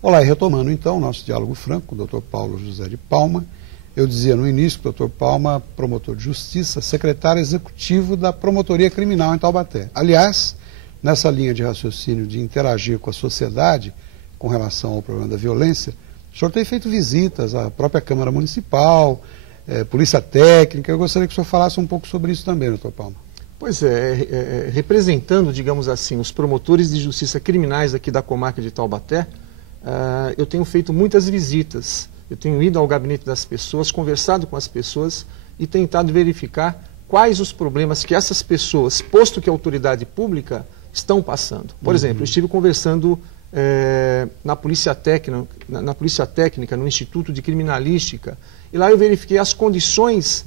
Olá, e retomando então o nosso diálogo franco com o Dr. Paulo José de Palma. Eu dizia no início que o Dr. Palma, promotor de justiça, secretário executivo da Promotoria Criminal em Taubaté. Aliás, nessa linha de raciocínio de interagir com a sociedade com relação ao problema da violência, o senhor tem feito visitas à própria Câmara Municipal, Polícia Técnica. Eu gostaria que o senhor falasse um pouco sobre isso também, Dr. Palma. Pois é, representando, digamos assim, os promotores de justiça criminais aqui da comarca de Taubaté, eu tenho feito muitas visitas. Eu tenho ido ao gabinete das pessoas, conversado com as pessoas e tentado verificar quais os problemas que essas pessoas, posto que a autoridade pública, estão passando. Por exemplo, eu estive conversando na Polícia Técnica, no Instituto de Criminalística, e lá eu verifiquei as condições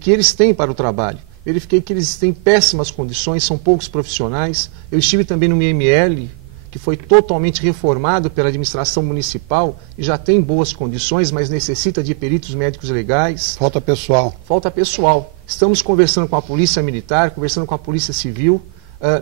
que eles têm para o trabalho. Verifiquei que eles têm péssimas condições, são poucos profissionais. Eu estive também no IML, que foi totalmente reformado pela administração municipal e já tem boas condições, mas necessita de peritos médicos legais. Falta pessoal. Falta pessoal. Estamos conversando com a Polícia Militar, conversando com a Polícia Civil.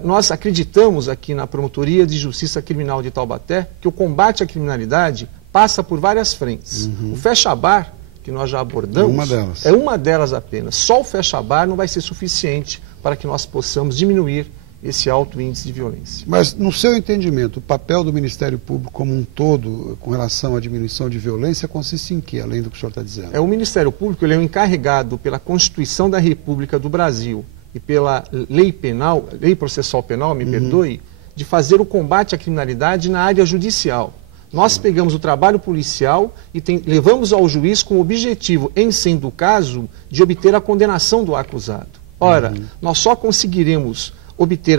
Nós acreditamos aqui na Promotoria de Justiça Criminal de Taubaté que o combate à criminalidade passa por várias frentes. O fecha-bar, que nós já abordamos, é uma delas apenas. Só o fecha-bar não vai ser suficiente para que nós possamos diminuir esse alto índice de violência. Mas, no seu entendimento, o papel do Ministério Público como um todo, com relação à diminuição de violência, consiste em quê, além do que o senhor está dizendo? O Ministério Público ele é o encarregado pela Constituição da República do Brasil e pela lei penal, lei processual penal, me perdoe, de fazer o combate à criminalidade na área judicial. Nós pegamos o trabalho policial e levamos ao juiz com o objetivo, em sendo o caso, de obter a condenação do acusado. Ora, nós só conseguiremos obter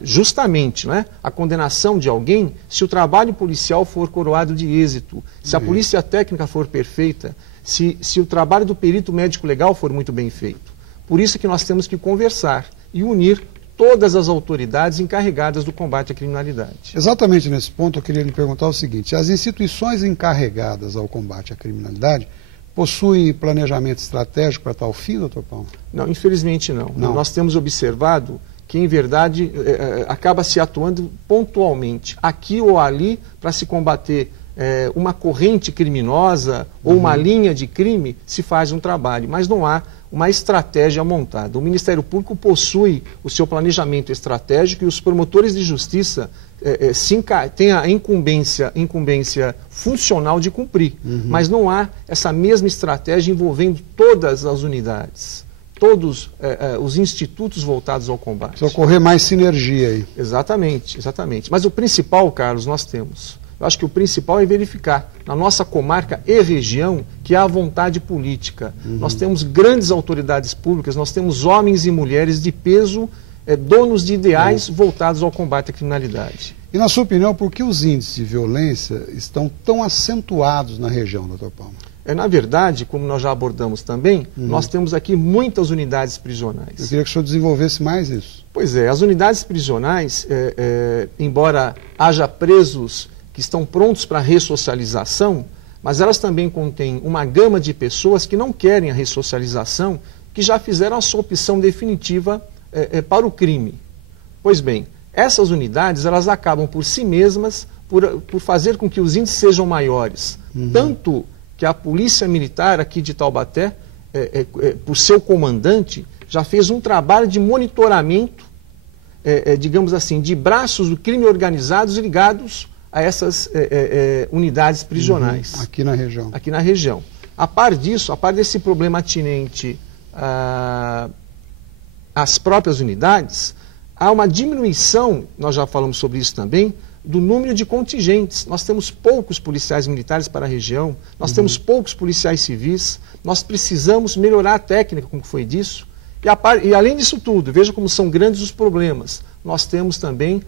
justamente a condenação de alguém se o trabalho policial for coroado de êxito, se a polícia técnica for perfeita, se o trabalho do perito médico legal for muito bem feito. Por isso que nós temos que conversar e unir todas as autoridades encarregadas do combate à criminalidade. Exatamente nesse ponto eu queria lhe perguntar o seguinte: as instituições encarregadas ao combate à criminalidade possuem planejamento estratégico para tal fim, doutor Paulo? Não, infelizmente não. Nós temos observado que, em verdade, acaba se atuando pontualmente, aqui ou ali, para se combater uma corrente criminosa ou uma linha de crime, se faz um trabalho, mas não há uma estratégia montada. O Ministério Público possui o seu planejamento estratégico e os promotores de justiça têm a incumbência funcional de cumprir, mas não há essa mesma estratégia envolvendo todas as unidades. Todos os institutos voltados ao combate. Precisa ocorrer mais sinergia aí. Exatamente, exatamente. Mas o principal, Carlos, nós temos. Eu acho que o principal é verificar na nossa comarca e região que há a vontade política. Nós temos grandes autoridades públicas, nós temos homens e mulheres de peso, donos de ideais voltados ao combate à criminalidade. E, na sua opinião, por que os índices de violência estão tão acentuados na região, doutor Palma? Na verdade, como nós já abordamos também, nós temos aqui muitas unidades prisionais. Eu queria que o senhor desenvolvesse mais isso. Pois é, as unidades prisionais, embora haja presos que estão prontos para a ressocialização, mas elas também contêm uma gama de pessoas que não querem a ressocialização, que já fizeram a sua opção definitiva para o crime. Pois bem, essas unidades elas acabam por si mesmas por fazer com que os índices sejam maiores. Tanto que a Polícia Militar aqui de Taubaté, por seu comandante, já fez um trabalho de monitoramento, digamos assim, de braços do crime organizados ligados a essas unidades prisionais. Aqui na região. Aqui na região. A par disso, a par desse problema atinente às próprias unidades, há uma diminuição, nós já falamos sobre isso também, do número de contingentes. Nós temos poucos policiais militares para a região, nós temos poucos policiais civis, nós precisamos melhorar a técnica, como foi disso, e além disso tudo, veja como são grandes os problemas, nós temos também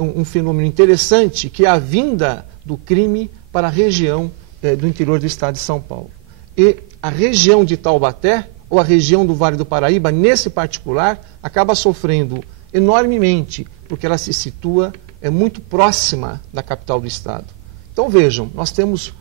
um fenômeno interessante, que é a vinda do crime para a região do interior do estado de São Paulo. E a região de Taubaté, ou a região do Vale do Paraíba, nesse particular, acaba sofrendo enormemente, porque ela se situa muito próxima da capital do estado. Então vejam, nós temos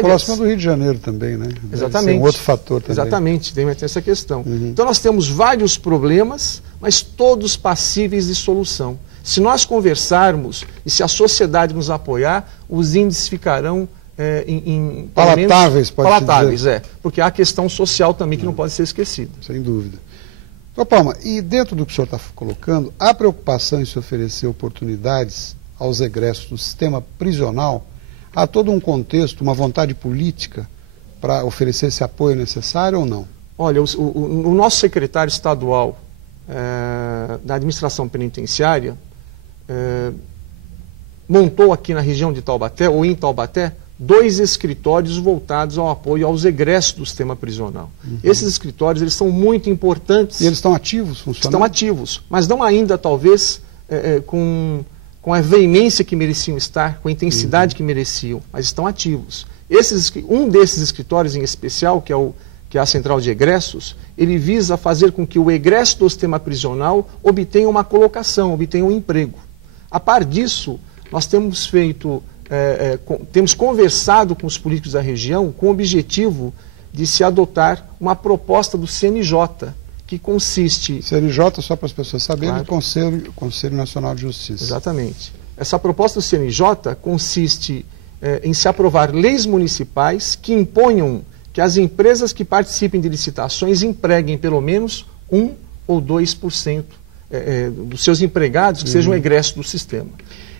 próxima do Rio de Janeiro também, né? Exatamente. Um outro fator também. Exatamente, tem essa questão. Então nós temos vários problemas, mas todos passíveis de solução. Se nós conversarmos e se a sociedade nos apoiar, os índices ficarão palatáveis, porque há a questão social também que não pode ser esquecida. Sem dúvida. Doutor Palma, e dentro do que o senhor está colocando, há preocupação em se oferecer oportunidades aos egressos do sistema prisional? Há todo um contexto, uma vontade política para oferecer esse apoio necessário ou não? Olha, o nosso secretário estadual da administração penitenciária montou aqui na região de Taubaté, ou em Taubaté, 2 escritórios voltados ao apoio aos egressos do sistema prisional. Esses escritórios, eles são muito importantes. E eles estão ativos, funcionando? Estão ativos, mas não ainda, talvez, com a veemência que mereciam estar, com a intensidade que mereciam, mas estão ativos. Um desses escritórios em especial, que é a Central de Egressos, ele visa fazer com que o egresso do sistema prisional obtenha uma colocação, obtenha um emprego. A par disso, nós temos temos conversado com os políticos da região com o objetivo de se adotar uma proposta do CNJ, que consiste... CNJ, só para as pessoas saberem, claro. Conselho Nacional de Justiça. Exatamente. Essa proposta do CNJ consiste em se aprovar leis municipais que imponham que as empresas que participem de licitações empreguem pelo menos 1 ou 2% dos seus empregados que sejam egressos do sistema.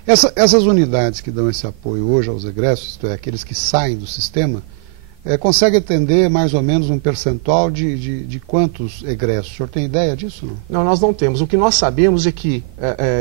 Essas unidades que dão esse apoio hoje aos egressos, isto é, aqueles que saem do sistema, consegue atender mais ou menos um percentual de quantos egressos? O senhor tem ideia disso? Não, nós não temos. O que nós sabemos é que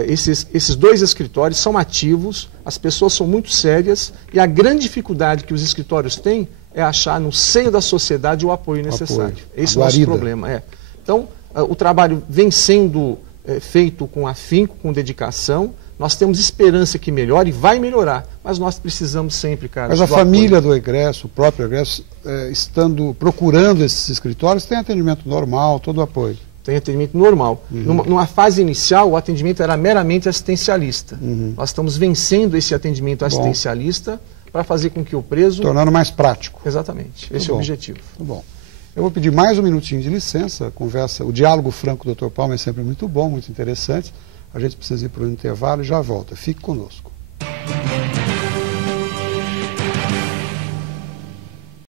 esses 2 escritórios são ativos, as pessoas são muito sérias e a grande dificuldade que os escritórios têm é achar no seio da sociedade o apoio necessário. Esse é o nosso problema. Então, o trabalho vem sendo feito com afinco, com dedicação. Nós temos esperança que melhore e vai melhorar, mas nós precisamos sempre, cara. Mas a família do egresso, o próprio egresso, procurando esses escritórios, tem atendimento normal, todo o apoio? Tem atendimento normal. Numa fase inicial, o atendimento era meramente assistencialista. Nós estamos vencendo esse atendimento assistencialista para fazer com que o preso... Tornando mais prático. Exatamente, esse é o objetivo. Muito bom. Eu vou pedir mais um minutinho de licença, o diálogo franco do Dr. Palma é sempre muito bom, muito interessante. A gente precisa ir para o intervalo e já volta. Fique conosco.